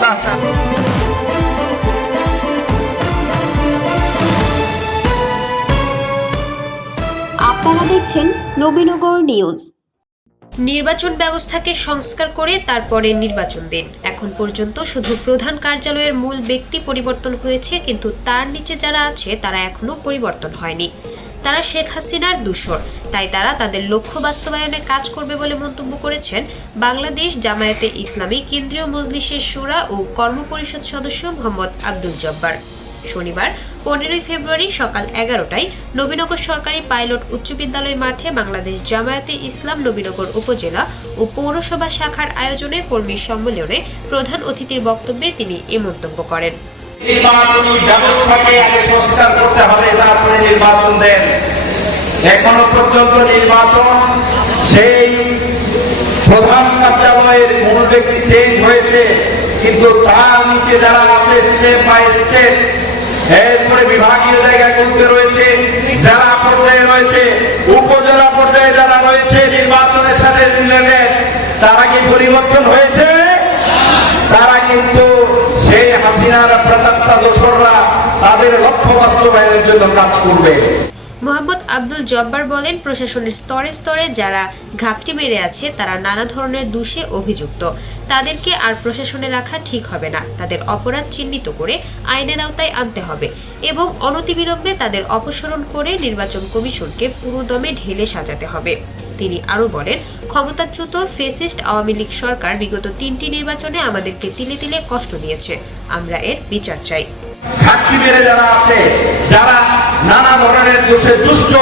আপনারা দেখছেন নবীনগর নিউজ। নির্বাচন ব্যবস্থাকে সংস্কার করে তারপরে নির্বাচন দিন। এখন পর্যন্ত শুধু প্রধান কার্যালয়ের মূল ব্যক্তি পরিবর্তন হয়েছে, কিন্তু তার নিচে যারা আছে তারা এখনো পরিবর্তন হয়নি। তারা শেখ হাসিনার দূষর, তাই তারা তাদের লক্ষ্য বাস্তবায়নে কাজ করবে বলে মন্তব্য করেছেন বাংলাদেশ জামায়াতে ইসলামী কেন্দ্রীয় মজলিসের শুরা ও কর্মপরিষদ সদস্য মোহাম্মদ আব্দুল জব্বার। শনিবার 15 ফেব্রুয়ারি সকাল 11টায় নবীনগর সরকারি পাইলট উচ্চ বিদ্যালয় মাঠে বাংলাদেশ জামায়াতে ইসলাম নবীনগর উপজেলা ও পৌরসভা শাখার আয়োজনে কর্মী সম্মেলনে প্রধান অতিথির বক্তব্যে তিনি এ মন্তব্য করেন। নির্বাচনী ব্যবস্থাকে আগে সংস্কার করতে হবে, তারপরে নির্বাচন দেন। এখনো পর্যন্ত নির্বাচন সেই প্রধান কার্যালয়ের মূল ব্যক্তি চেঞ্জ হয়েছে, কিন্তু তার নিচে যারা আছে স্টেপ বাই স্টেপ, এরপরে বিভাগীয় জায়গাগুলোতে রয়েছে, জেলা পর্যায়ে রয়েছে, উপজেলা পর্যায়ে যারা রয়েছে নির্বাচনের সাথে রিলেটেড, তারা কি পরিবর্তন হয়েছে? তারা কিন্তু সেই হাসিনার প্রেতাত্মা দোসররা তাদের লক্ষ্য বাস্তবায়নের জন্য কাজ করবে। মোহাম্মদ আব্দুল জব্বার বলেন, প্রশাসনের স্তরে স্তরে যারা ঘাপটি মেরে আছে তারা নানা ধরনের দোষে অভিযুক্ত। তাদেরকে আর প্রশাসনে রাখা ঠিক হবে না। তাদের অপরাধ চিহ্নিত করে আইনের আওতায় আনতে হবে এবং অনতিবিলম্বে তাদের অপসারণ করে নির্বাচন কমিশনকে পুরোদমে ঢেলে সাজাতে হবে। তিনি আরও বলেন, ক্ষমতাচ্যুত ফ্যাসিস্ট আওয়ামী লীগ সরকার বিগত 3টি নির্বাচনে আমাদেরকে তিলে তিলে কষ্ট দিয়েছে। আমরা এর বিচার চাই। ঘাটতি মেরে যারা আছে, যারা নানা ধরনের দোষে দুষ্ট,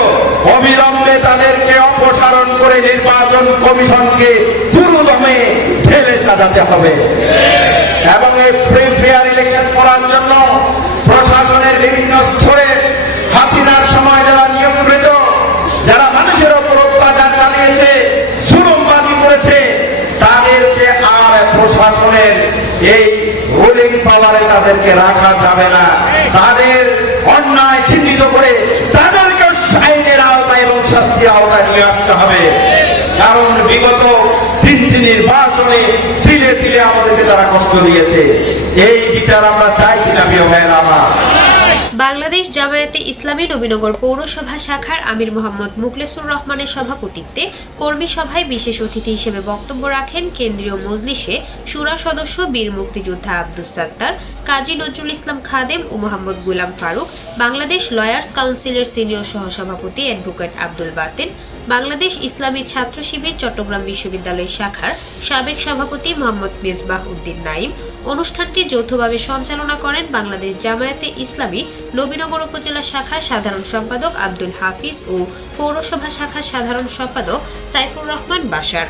অবিলম্বে তাদেরকে অপসারণ করে নির্বাচন কমিশনকে পুরোদমে ঢেলে সাজাতে হবে এবং এই ফ্রি ফেয়ার ইলেকশন করার জন্য প্রশাসনের বিভিন্ন স্তরে হাসিনার সময় যারা নিয়োগকৃত, যারা মানুষের ওপর অত্যাচার চালিয়েছে, জুলুমবাজি করেছে, তাদেরকে আর প্রশাসনের এই রুলিং পাওয়ারে তাদেরকে রাখা যাবে না। তাদের অন্যায় চিহ্নিত করে তাদেরকে আইনের আওতায় এবং শাস্তির আওতায় নিয়ে আসতে হবে, কারণ বিগত 3টি নির্বাচনে তিলে তিলে আমাদেরকে তারা কষ্ট দিয়েছে। এই বিচার আমরা চাই কিনা প্রিয় ভাইয়েরা আমার? বাংলাদেশ জামায়াতে ইসলামী নবীনগর পৌরসভা শাখার আমির মোহাম্মদ মুখলেসুর রহমানের সভাপতিত্বে কর্মী সভায় বিশেষ অতিথি হিসেবে বক্তব্য রাখেন কেন্দ্রীয় মজলিসে শুরা সদস্য বীর মুক্তিযোদ্ধা আব্দুস সাত্তার, কাজী নজরুল ইসলাম খাদেম ও মোহাম্মদ গুলাম ফারুক, বাংলাদেশ লয়ার্স কাউন্সিলের সিনিয়র সহসভাপতি অ্যাডভোকেট আব্দুল বাতিন, বাংলাদেশ ইসলামী ছাত্র শিবির চট্টগ্রাম বিশ্ববিদ্যালয় শাখার সাবেক সভাপতি মোহাম্মদ মেজবাহ উদ্দিন নাইম। অনুষ্ঠানটি যৌথভাবে সঞ্চালনা করেন বাংলাদেশ জামায়াতে ইসলামী নবীনগর উপজেলা শাখার সাধারণ সম্পাদক আব্দুল হাফিজ ও পৌরসভা শাখার সাধারণ সম্পাদক সাইফুর রহমান বাশার।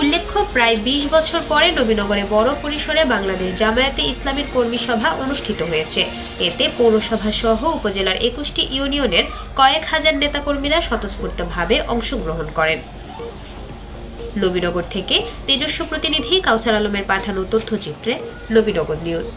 উল্লেখ্য, প্রায় 20 বছর পরে নবীনগরে বড় পরিসরে বাংলাদেশ জামায়াতে ইসলামীর কর্মী সভা অনুষ্ঠিত হয়েছে। এতে পৌরসভা সহ উপজেলার 21টি ইউনিয়নের কয়েক হাজার নেতাকর্মীরা স্বতঃস্ফূর্তভাবে অংশগ্রহণ করেন। নবীনগর থেকে নিজস্ব প্রতিনিধি কাউসার আলমের পাঠানো তথ্যচিত্রে নবীনগর নিউজ।